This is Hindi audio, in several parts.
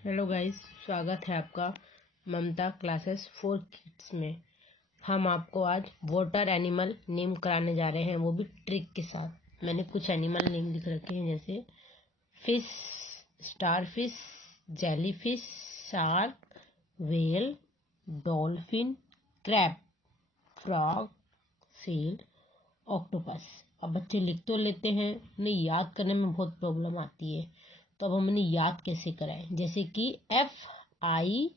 हेलो गाइस, स्वागत है आपका ममता क्लासेस फॉर किड्स में। हम आपको आज वाटर एनिमल नेम कराने जा रहे हैं, वो भी ट्रिक के साथ। मैंने कुछ एनिमल नेम लिख रखे हैं, जैसे fish, star fish, jelly fish, shark, whale, dolphin, crab, frog, seal, octopus. अब बच्चे लिख तो लेते हैं, उन्हें याद करने में बहुत प्रॉब्लम आती है। तो अब हम उन्हें याद कैसे कराएं? जैसे कि FISH,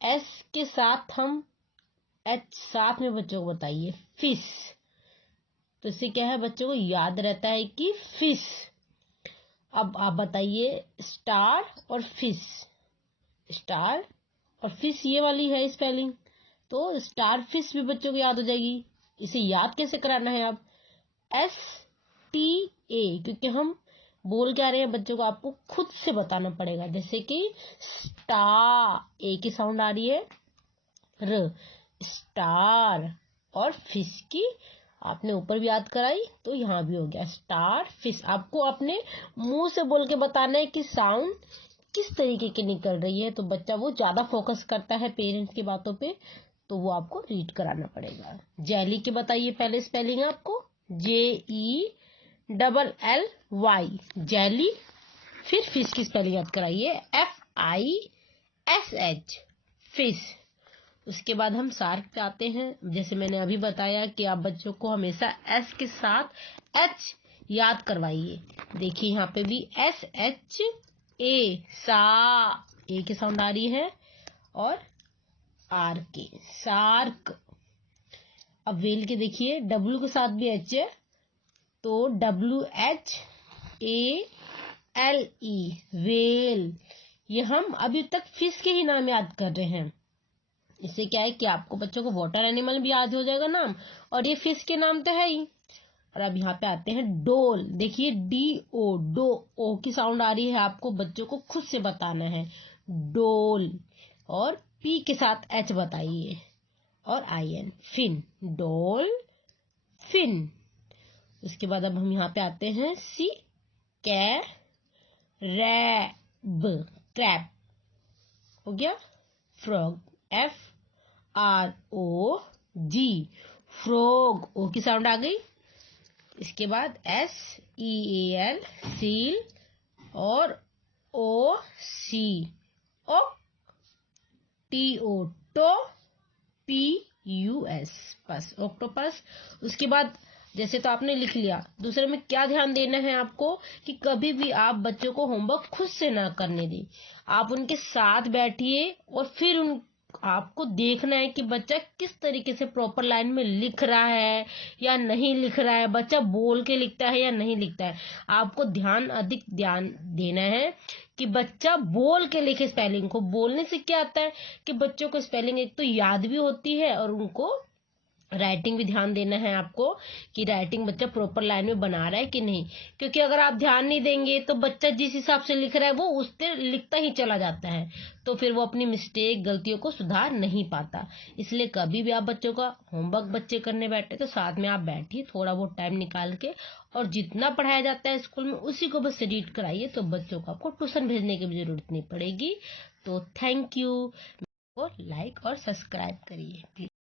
एस के साथ हम एच साथ में बच्चों को बताइए फिश। तो इससे क्या है, बच्चों को याद रहता है कि फिश। अब आप बताइए स्टार और फिश। स्टार और फिश ये वाली है स्पेलिंग, तो स्टार फिश भी बच्चों को याद हो जाएगी। इसे याद कैसे कराना है? आप STA, क्योंकि हम बोल क्या रहे हैं बच्चों को आपको खुद से बताना पड़ेगा। जैसे कि स्टार, ए की साउंड आ रही है, र, स्टार। और फिश की आपने ऊपर भी याद कराई, तो यहाँ भी हो गया स्टार फिश। आपको अपने मुंह से बोल के बताना है कि साउंड किस तरीके की निकल रही है, तो बच्चा वो ज्यादा फोकस करता है पेरेंट्स की बातों पे, तो वो आपको रीड कराना पड़ेगा। जेली के बताइए पहले स्पेलिंग आपको, JELLY, जेली। फिर फिश की स्पेलिंग याद कराइए, FISH, फिश। उसके बाद हम शार्क पे आते हैं। जैसे मैंने अभी बताया कि आप बच्चों को हमेशा S के साथ H याद करवाइए। देखिए यहाँ पे भी SHA, सा, ए की साउंड आ रही है, और आर के, शार्क। अब वेल के देखिए W के साथ भी H है, तो WHALE, वेल। ये हम अभी तक फिश के ही नाम याद कर रहे हैं। इससे क्या है कि आपको बच्चों को वाटर एनिमल भी याद हो जाएगा नाम, और ये फिश के नाम तो है ही। और अब यहाँ पे आते हैं डोल। देखिए DO, डो, ओ की साउंड आ रही है, आपको बच्चों को खुद से बताना है डोल। और P के साथ H बताइए, और IN, फिन, डोल फिन। उसके बाद अब हम यहाँ पे आते हैं कैरैब, क्रैब हो गया। फ्रॉग, FROG, फ्रॉग, ओ की साउंड आ गई। इसके बाद SEAL, सील, और OC, ओक, TO, टो, PUS, बस ऑक्टोपस। उसके बाद जैसे तो आपने लिख लिया, दूसरे में क्या ध्यान देना है आपको कि कभी भी आप बच्चों को होमवर्क खुद से ना करने दें। आप उनके साथ बैठिए और फिर आपको देखना है कि बच्चा किस तरीके से प्रॉपर लाइन में लिख रहा है या नहीं लिख रहा है, बच्चा बोल के लिखता है या नहीं लिखता है। आपको अधिक ध्यान देना है कि बच्चा बोल के लिखे स्पेलिंग को। बोलने से क्या आता है कि बच्चों को स्पेलिंग एक तो याद भी होती है, और उनको राइटिंग भी ध्यान देना है आपको कि राइटिंग बच्चा प्रॉपर लाइन में बना रहा है कि नहीं। क्योंकि अगर आप ध्यान नहीं देंगे तो बच्चा जिस हिसाब से लिख रहा है वो उस पर लिखता ही चला जाता है, तो फिर वो अपनी मिस्टेक, गलतियों को सुधार नहीं पाता। इसलिए कभी भी आप बच्चों का होमवर्क बच्चे करने बैठे तो साथ में आप बैठिए थोड़ा बहुत टाइम निकाल के, और जितना पढ़ाया जाता है स्कूल में उसी को बस रीड कराइए, तो बच्चों को आपको ट्यूशन भेजने की भी जरूरत नहीं पड़ेगी। तो थैंक यू। लाइक और सब्सक्राइब करिए।